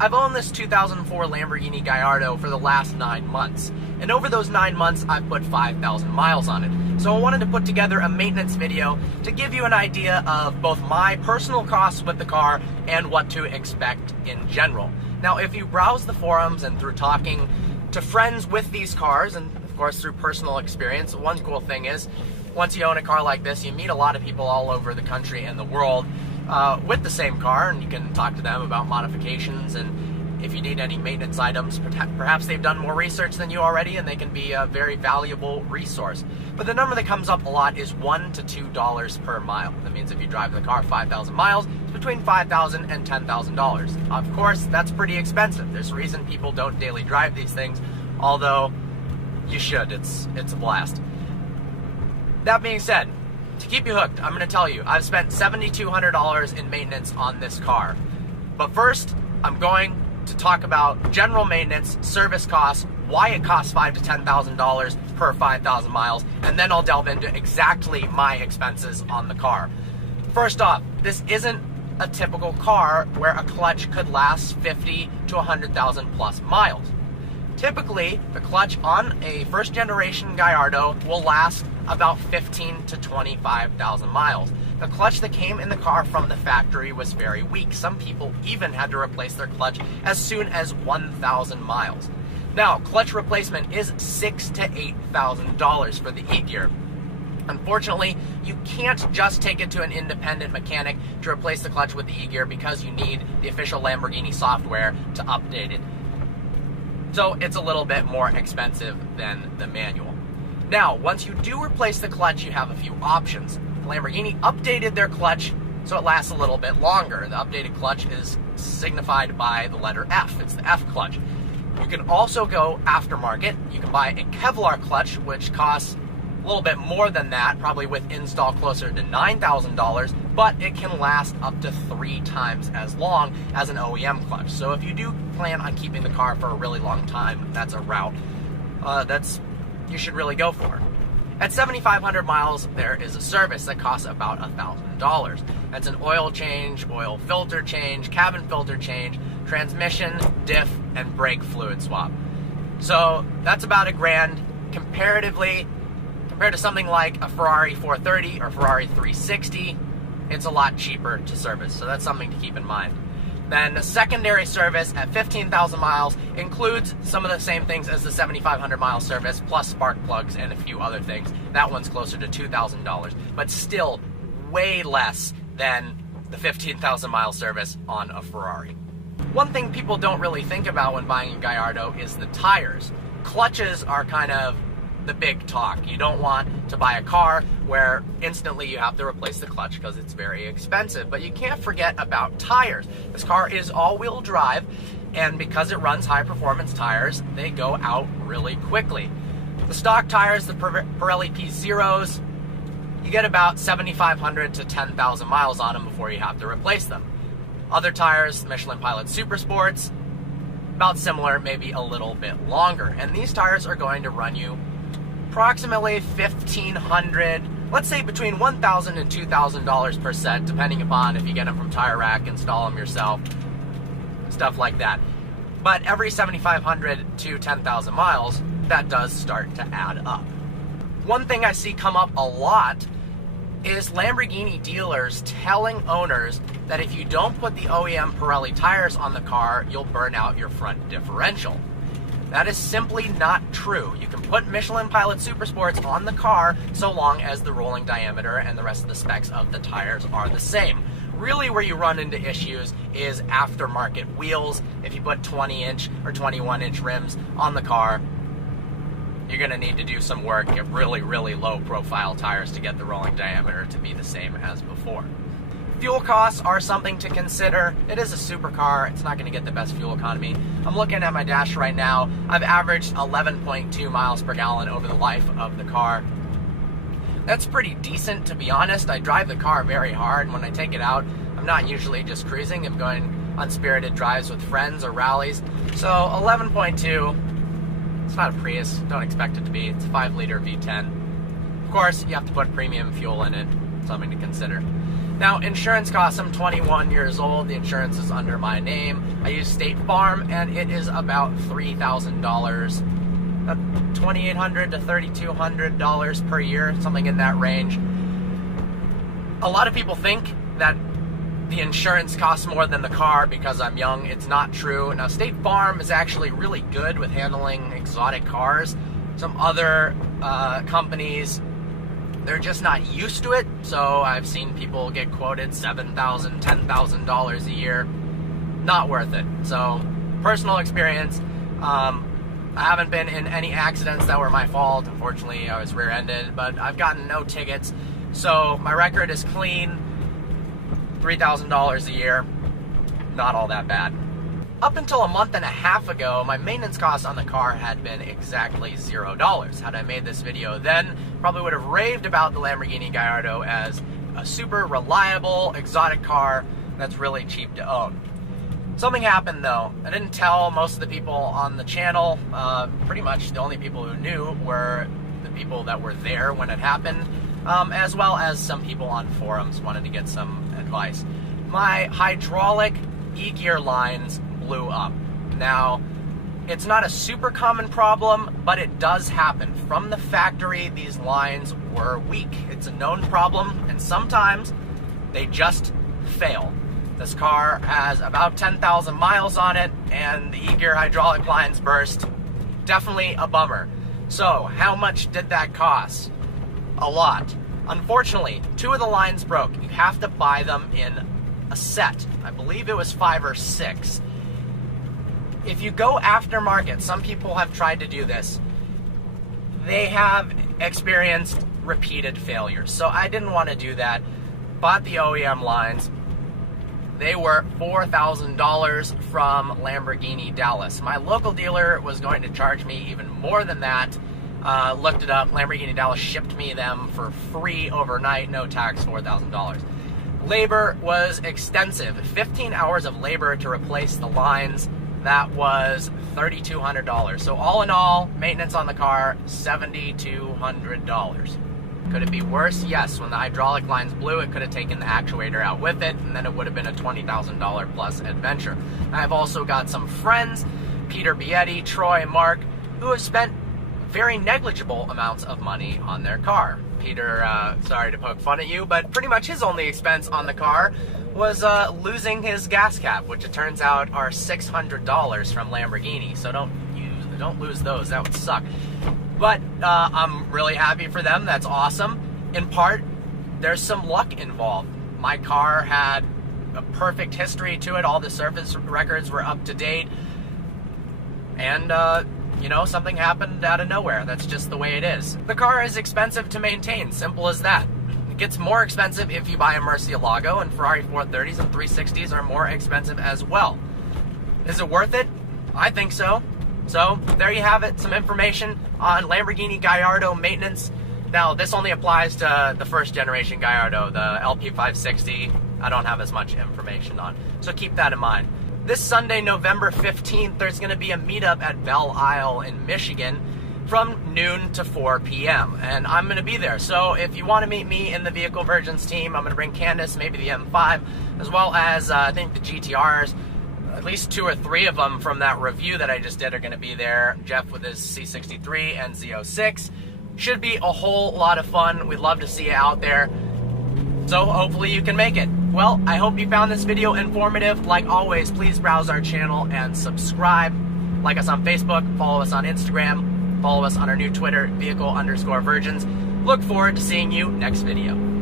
I've owned this 2004 Lamborghini Gallardo for the last 9 months, and over those 9 months I've put 5,000 miles on it. So I wanted to put together a maintenance video to give you an idea of both my personal costs with the car and what to expect in general. Now, if you browse the forums and through talking to friends with these cars, and of course through personal experience, one cool thing is once you own a car like this, you meet a lot of people all over the country and the world with the same car, and you can talk to them about modifications, and if you need any maintenance items, perhaps they've done more research than you already, and they can be a very valuable resource. But the number that comes up a lot is $1 to $2 per mile. That means if you drive the car 5,000 miles, it's between $5,000 and $10,000. Of course, that's pretty expensive. There's a reason people don't daily drive these things, although you should. It's a blast. That being said, to keep you hooked, I'm going to tell you, I've spent $7,200 in maintenance on this car. But first, I'm going to talk about general maintenance, service costs, why it costs $5,000 to $10,000 per 5,000 miles, and then I'll delve into exactly my expenses on the car. First off, this isn't a typical car where a clutch could last 50 to 100,000 plus miles. Typically, the clutch on a first generation Gallardo will last about 15 to 25,000 miles. The clutch that came in the car from the factory was very weak. Some people even had to replace their clutch as soon as 1,000 miles. Now, clutch replacement is $6,000 to $8,000 for the E-gear. Unfortunately, you can't just take it to an independent mechanic to replace the clutch with the E-gear because you need the official Lamborghini software to update it. So it's a little bit more expensive than the manual. Now, once you do replace the clutch, you have a few options. Lamborghini updated their clutch so it lasts a little bit longer. The updated clutch is signified by the letter F. It's the F clutch. You can also go aftermarket. You can buy a Kevlar clutch, which costs a little bit more than that, probably with install closer to $9,000, but it can last up to 3 times as long as an OEM clutch. So if you do plan on keeping the car for a really long time, that's a route you should really go for. At 7,500 miles, there is a service that costs about $1,000. That's an oil change, oil filter change, cabin filter change, transmission, diff, and brake fluid swap. So that's about $1,000 comparatively. Compared to something like a Ferrari 430 or Ferrari 360, it's a lot cheaper to service. So that's something to keep in mind. Then the secondary service at 15,000 miles includes some of the same things as the 7,500 mile service, plus spark plugs and a few other things. That one's closer to $2,000, but still way less than the 15,000 mile service on a Ferrari. One thing people don't really think about when buying a Gallardo is the tires. Clutches are kind of the big talk. You don't want to buy a car where instantly you have to replace the clutch because it's very expensive, but you can't forget about tires. This car is all-wheel drive, and because it runs high-performance tires, they go out really quickly. The stock tires, the Pirelli P0s, you get about 7,500 to 10,000 miles on them before you have to replace them. Other tires, Michelin Pilot Super Sports, about similar, maybe a little bit longer, and these tires are going to run you approximately $1,500, let's say between $1,000 and $2,000 per set, depending upon if you get them from Tire Rack, install them yourself, stuff like that. But every 7,500 to 10,000 miles, that does start to add up. One thing I see come up a lot is Lamborghini dealers telling owners that if you don't put the OEM Pirelli tires on the car, you'll burn out your front differential. That is simply not true. You can put Michelin Pilot Super Sports on the car so long as the rolling diameter and the rest of the specs of the tires are the same. Really where you run into issues is aftermarket wheels. If you put 20-inch or 21-inch rims on the car, you're going to need to do some work, get really, really low profile tires to get the rolling diameter to be the same as before. Fuel costs are something to consider. It is a supercar. It's not going to get the best fuel economy. I'm looking at my dash right now. I've averaged 11.2 miles per gallon over the life of the car. That's pretty decent, to be honest. I drive the car very hard. When I take it out, I'm not usually just cruising. I'm going on spirited drives with friends or rallies. So 11.2, it's not a Prius. Don't expect it to be. It's a 5-liter V10. Of course, you have to put premium fuel in it. Something to consider. Now, insurance costs, I'm 21 years old, the insurance is under my name. I use State Farm, and it is about $3,000, $2,800 to $3,200 per year, something in that range. A lot of people think that the insurance costs more than the car because I'm young. It's not true. Now, State Farm is actually really good with handling exotic cars. Some other companies, they're just not used to it. So I've seen people get quoted $7,000, $10,000 a year. Not worth it. So, personal experience. I haven't been in any accidents that were my fault. Unfortunately, I was rear-ended, but I've gotten no tickets. So my record is clean. $3,000 a year. Not all that bad. Up until a month and a half ago, my maintenance costs on the car had been exactly $0. Had I made this video then, probably would have raved about the Lamborghini Gallardo as a super reliable, exotic car that's really cheap to own. Something happened though. I didn't tell most of the people on the channel. Pretty much the only people who knew were the people that were there when it happened, as well as some people on forums wanted to get some advice. My hydraulic e-gear lines blew up. Now, it's not a super common problem, but it does happen. From the factory, these lines were weak. It's a known problem, and sometimes they just fail. This car has about 10,000 miles on it, and the e-gear hydraulic lines burst. Definitely a bummer. So, how much did that cost? A lot. Unfortunately, 2 of the lines broke. You have to buy them in a set. I believe it was 5 or 6. If you go aftermarket, some people have tried to do this. They have experienced repeated failures. So I didn't want to do that. Bought the OEM lines. They were $4,000 from Lamborghini Dallas. My local dealer was going to charge me even more than that. Looked it up. Lamborghini Dallas shipped me them for free overnight, no tax, $4,000. Labor was extensive. 15 hours of labor to replace the lines. That was $3,200. So all in all, maintenance on the car, $7,200. Could it be worse? Yes. When the hydraulic lines blew, it could have taken the actuator out with it, and then it would have been a $20,000 plus adventure. I've also got some friends, Peter Bietti, Troy, Mark, who have spent very negligible amounts of money on their car. Peter, sorry to poke fun at you, but pretty much his only expense on the car was losing his gas cap, which it turns out are $600 from Lamborghini. So don't lose those. That would suck. But I'm really happy for them. That's awesome. In part, there's some luck involved. My car had a perfect history to it. All the service records were up to date. And, you know, something happened out of nowhere. That's just the way it is. The car is expensive to maintain. Simple as that. It gets more expensive if you buy a Murcielago, and Ferrari 430s and 360s are more expensive as well. Is it worth it? I think so. So, there you have it, some information on Lamborghini Gallardo maintenance. Now, this only applies to the first generation Gallardo, the LP560. I don't have as much information on, so keep that in mind. This Sunday, November 15th, there's going to be a meetup at Belle Isle in Michigan from noon to 4 p.m. and I'm going to be there. So if you want to meet me in the Vehicle Virgins team, I'm going to bring Candace, maybe the M5, as well as I think the GTRs. At least 2 or 3 of them from that review that I just did are going to be there. Jeff with his C63 and Z06. Should be a whole lot of fun. We'd love to see you out there. So hopefully you can make it. Well, I hope you found this video informative. Like always, please browse our channel and subscribe. Like us on Facebook, follow us on Instagram, follow us on our new Twitter, Vehicle_Virgins. Look forward to seeing you next video.